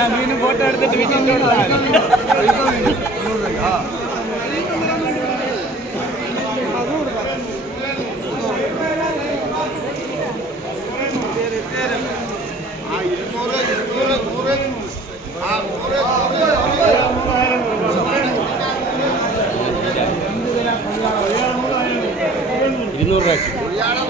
எல்லாம் மீனும் போட்டோ எடுத்துட்டு இருநூறு ரூபாய்க்கு